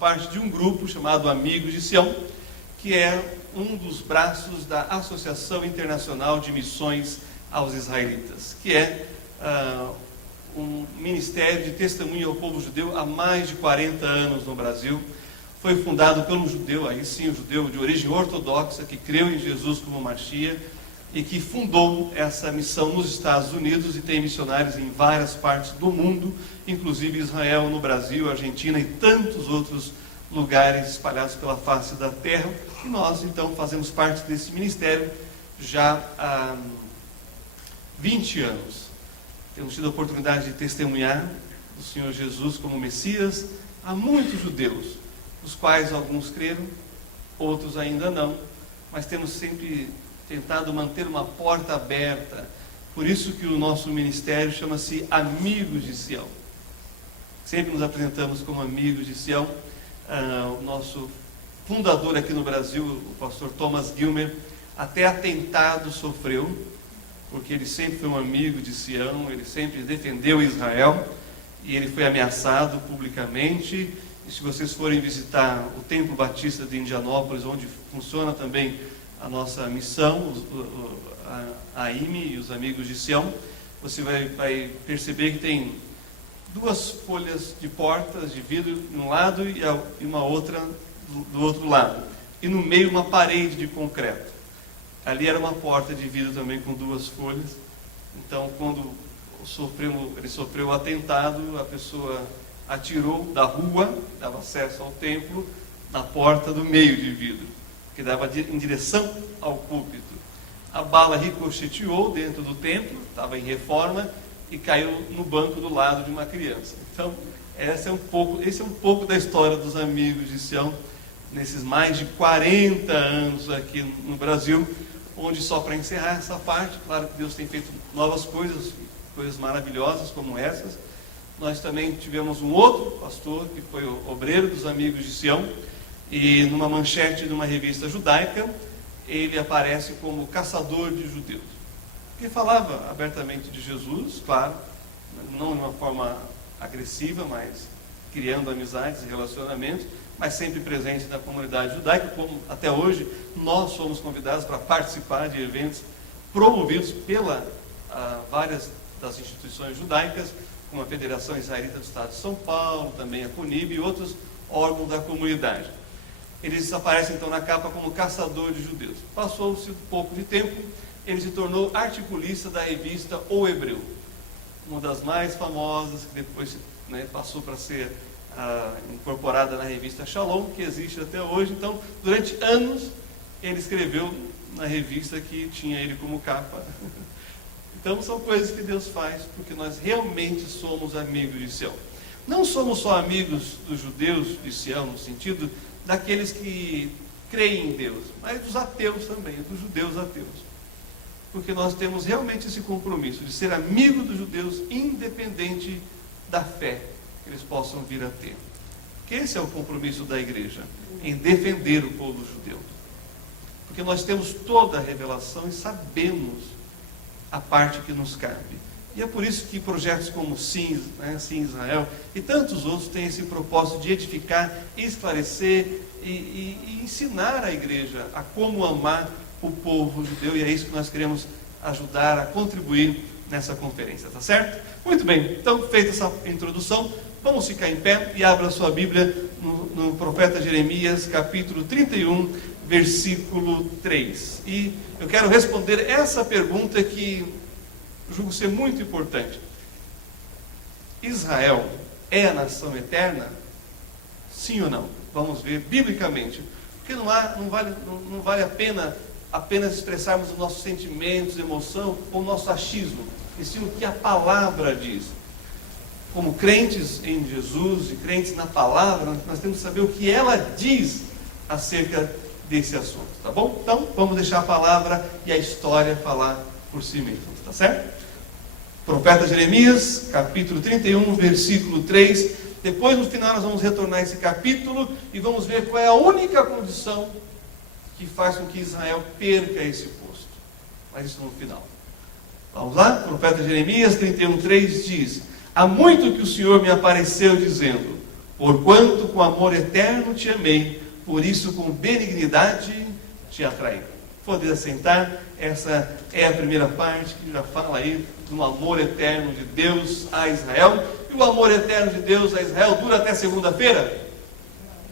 Parte de um grupo chamado Amigos de Sião, que é um dos braços da Associação Internacional de Missões aos Israelitas, que é um ministério de testemunho ao povo judeu há mais de 40 anos no Brasil. Foi fundado por um judeu, aí sim, um judeu de origem ortodoxa, que creu em Jesus como Machia e que fundou essa missão nos Estados Unidos e tem missionários em várias partes do mundo, inclusive Israel, no Brasil, Argentina e tantos outros lugares espalhados pela face da terra. E nós, então, fazemos parte desse ministério já há 20 anos. Temos tido a oportunidade de testemunhar do Senhor Jesus como Messias a muitos judeus, dos quais alguns creram, outros ainda não, mas temos sempre tentado manter uma porta aberta. Por isso que o nosso ministério chama-se Amigos de Sião. Sempre nos apresentamos como Amigos de Sião. O nosso fundador aqui no Brasil, o pastor Thomas Gilmer, até atentado sofreu, porque ele sempre foi um amigo de Sião, ele sempre defendeu Israel, e ele foi ameaçado publicamente. E se vocês forem visitar o Templo Batista de Indianópolis, onde funciona também a nossa missão, a IME e os Amigos de Sião, você vai perceber que tem duas folhas de portas de vidro de um lado e uma outra do outro lado. E no meio uma parede de concreto. Ali era uma porta de vidro também com duas folhas. Então, quando ele sofreu o atentado, a pessoa atirou da rua, dava acesso ao templo, na porta do meio de vidro, que dava em direção ao púlpito. A bala ricocheteou dentro do templo, estava em reforma, e caiu no banco do lado de uma criança. Então, esse é um pouco da história dos Amigos de Sião, nesses mais de 40 anos aqui no Brasil, onde, só para encerrar essa parte, claro que Deus tem feito novas coisas maravilhosas como essas. Nós também tivemos um outro pastor, que foi o obreiro dos Amigos de Sião, e numa manchete de uma revista judaica, ele aparece como caçador de judeus, que falava abertamente de Jesus, claro, não de uma forma agressiva, mas criando amizades e relacionamentos, mas sempre presente na comunidade judaica, como até hoje nós somos convidados para participar de eventos promovidos pela várias das instituições judaicas, como a Federação Israelita do Estado de São Paulo, também a CUNIB e outros órgãos da comunidade. Eles aparecem então na capa como caçador de judeus. Passou-se um pouco de tempo, ele se tornou articulista da revista O Hebreu, uma das mais famosas, que depois passou para ser incorporada na revista Shalom, que existe até hoje. Então, durante anos, ele escreveu na revista que tinha ele como capa. Então, são coisas que Deus faz, porque nós realmente somos amigos de Sião. Não somos só amigos dos judeus de Sião, no sentido daqueles que creem em Deus, mas dos ateus também, dos judeus ateus. Porque nós temos realmente esse compromisso de ser amigo dos judeus, independente da fé que eles possam vir a ter. Que esse é o compromisso da igreja, em defender o povo judeu. Porque nós temos toda a revelação e sabemos a parte que nos cabe. E é por isso que projetos como Sim Israel e tantos outros têm esse propósito de edificar, esclarecer e ensinar a igreja a como amar o povo judeu, e é isso que nós queremos ajudar a contribuir nessa conferência, tá certo? Muito bem, então, feita essa introdução, vamos ficar em pé e abra sua Bíblia no profeta Jeremias, capítulo 31, versículo 3. E eu quero responder essa pergunta que julgo ser muito importante. Israel é a nação eterna? Sim ou não? Vamos ver biblicamente. Porque não vale a pena apenas expressarmos os nossos sentimentos, emoção, ou o nosso achismo, e sim o que a palavra diz. Como crentes em Jesus e crentes na palavra, nós temos que saber o que ela diz acerca desse assunto, tá bom? Então, vamos deixar a palavra e a história falar por si mesmo, tá certo? Profeta Jeremias, capítulo 31, versículo 3. Depois, no final, nós vamos retornar a esse capítulo e vamos ver qual é a única condição que faz com que Israel perca esse posto. Mas isso no final. Vamos lá? O profeta Jeremias 31:3 diz: há muito que o Senhor me apareceu dizendo: porquanto com amor eterno te amei, por isso com benignidade te atraí. Poder assentar, essa é a primeira parte que já fala aí do amor eterno de Deus a Israel. E o amor eterno de Deus a Israel dura até segunda-feira?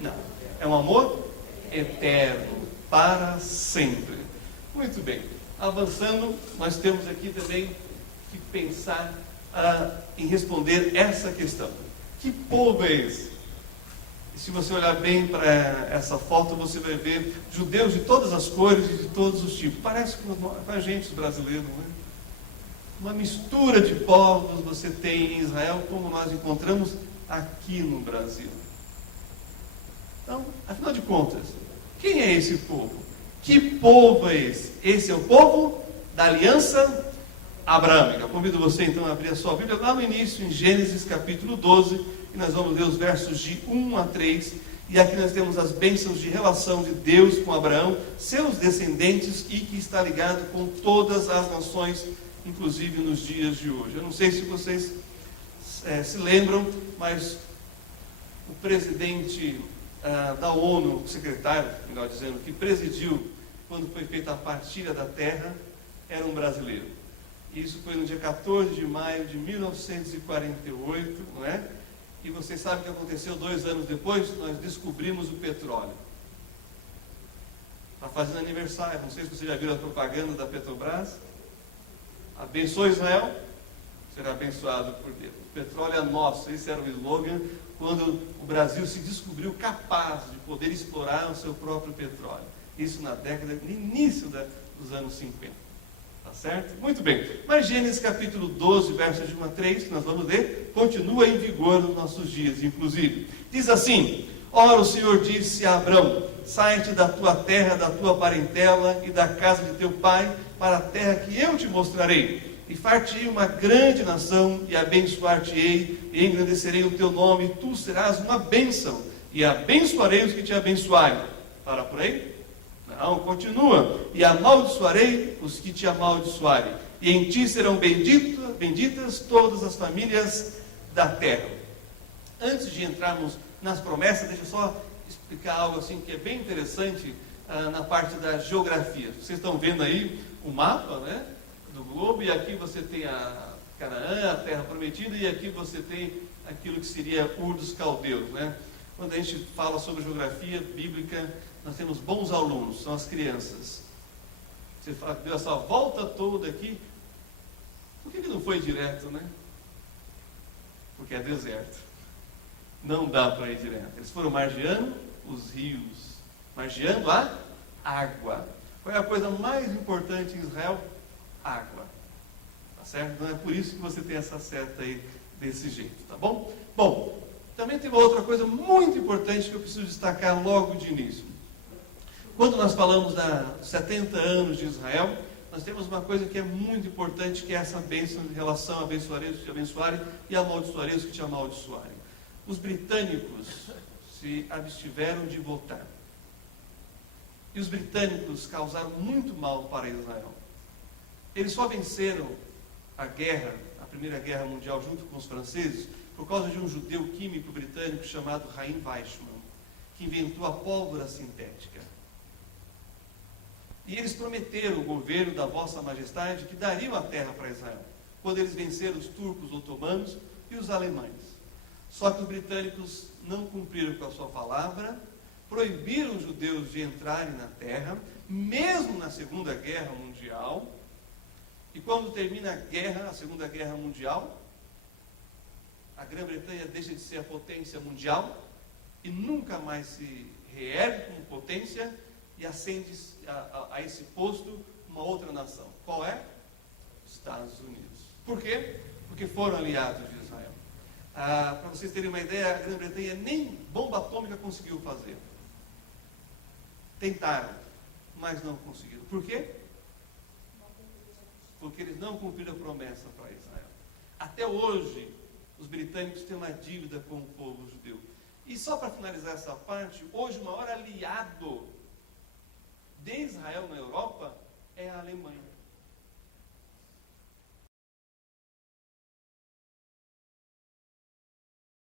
Não, é um amor eterno, para sempre. Muito bem, avançando, nós temos aqui também que pensar em responder essa questão: que povo é esse? E se você olhar bem para essa foto, você vai ver judeus de todas as cores e de todos os tipos. Parece com a gente, os brasileiros, não é? Uma mistura de povos você tem em Israel, como nós encontramos aqui no Brasil. Então, afinal de contas, quem é esse povo? Que povo é esse? Esse é o povo da aliança abrâmica. Convido você então a abrir a sua Bíblia lá no início, em Gênesis capítulo 12, e nós vamos ler os versos de 1 a 3, e aqui nós temos as bênçãos de relação de Deus com Abraão, seus descendentes, e que está ligado com todas as nações, inclusive nos dias de hoje. Eu não sei se vocês se lembram, mas o presidente da ONU, o secretário, melhor dizendo, que presidiu quando foi feita a partilha da terra, era um brasileiro. Isso foi no dia 14 de maio de 1948, não é? E vocês sabem o que aconteceu 2 anos depois? Nós descobrimos o petróleo. Está fazendo aniversário, não sei se vocês já viram a propaganda da Petrobras. Abençoe Israel, será abençoado por Deus. O petróleo é nosso, esse era o slogan quando o Brasil se descobriu capaz de poder explorar o seu próprio petróleo. Isso no início dos anos 50. Tá certo? Muito bem. Mas Gênesis capítulo 12, versos de 1 a 3, que nós vamos ler, continua em vigor nos nossos dias, inclusive. Diz assim: ora, o Senhor disse a Abrão: sai-te da tua terra, da tua parentela e da casa de teu pai, para a terra que eu te mostrarei. E far-te-ei uma grande nação, e abençoar-te-ei, e engrandecerei o teu nome, e tu serás uma bênção, e abençoarei os que te abençoarem. Para por aí? Não, continua. E amaldiçoarei os que te amaldiçoarem, e em ti serão benditas todas as famílias da terra. Antes de entrarmos nas promessas, deixa eu só explicar algo assim que é bem interessante na parte da geografia. Vocês estão vendo aí o mapa, né, do globo, e aqui você tem a Canaã, a terra prometida, e aqui você tem aquilo que seria Ur dos Caldeus, né? Quando a gente fala sobre geografia bíblica, nós temos bons alunos, são as crianças. Você fala, deu essa volta toda aqui, por que não foi direto, né? Porque é deserto. Não dá para ir direto. Eles foram margeando os rios, margeando a água. Qual é a coisa mais importante em Israel? Água. Tá certo? Não é por isso que você tem essa seta aí desse jeito, tá bom? Bom, também tem uma outra coisa muito importante que eu preciso destacar logo de início. Quando nós falamos dos 70 anos de Israel, nós temos uma coisa que é muito importante, que é essa bênção de relação: abençoarei os que te abençoarem e amaldiçoarei os que te amaldiçoarem. Os britânicos se abstiveram de votar. E os britânicos causaram muito mal para Israel. Eles só venceram a guerra, a Primeira Guerra Mundial, junto com os franceses, por causa de um judeu químico britânico chamado Chaim Weizmann, que inventou a pólvora sintética. E eles prometeram, o governo da Vossa Majestade, que dariam a terra para Israel, quando eles venceram os turcos otomanos e os alemães. Só que os britânicos não cumpriram com a sua palavra, proibiram os judeus de entrarem na terra, mesmo na Segunda Guerra Mundial. E quando termina a Segunda Guerra Mundial, a Grã-Bretanha deixa de ser a potência mundial e nunca mais se reergue como potência e ascende a esse posto uma outra nação. Qual é? Estados Unidos. Por quê? Porque foram aliados de Israel. Para vocês terem uma ideia, a Grã-Bretanha nem bomba atômica conseguiu fazer. Tentaram, mas não conseguiram. Por quê? Porque eles não cumpriram a promessa para Israel. Até hoje, os britânicos têm uma dívida com o povo judeu. E só para finalizar essa parte, hoje o maior aliado de Israel na Europa